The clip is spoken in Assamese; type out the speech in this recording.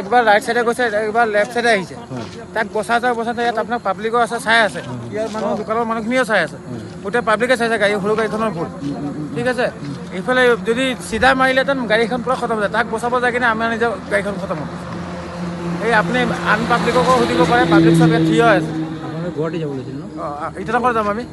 একবাৰ ৰাইট চাইডে গৈছে, একবাৰ লেফ্ট চাইডে আহিছে। তাক বচাওঁতে ইয়াত আপোনাৰ পাব্লিকো আছে, চাই আছে, ইয়াৰ মানুহ দোকানৰ মানুহখিনিও চাই আছে, গোটেই পাব্লিকে চাইছে গাড়ী, সৰু গাড়ীখনৰ ভুল, ঠিক আছে। এইফালে যদি চিধা মাৰিলেহেঁতেন গাড়ীখন পূৰা খতম হৈ যায়, তাক বচাব যায় কিনে আমাৰ নিজৰ গাড়ীখন খতম হ'ব। এই আপুনি আন পাব্লিককো সুধিব পাৰে, পাব্লিক চব ইয়াত থিয় হৈ আছে। গুৱাহাটী যাব লাগিছিল ন? ইটানগৰ যাম আমি।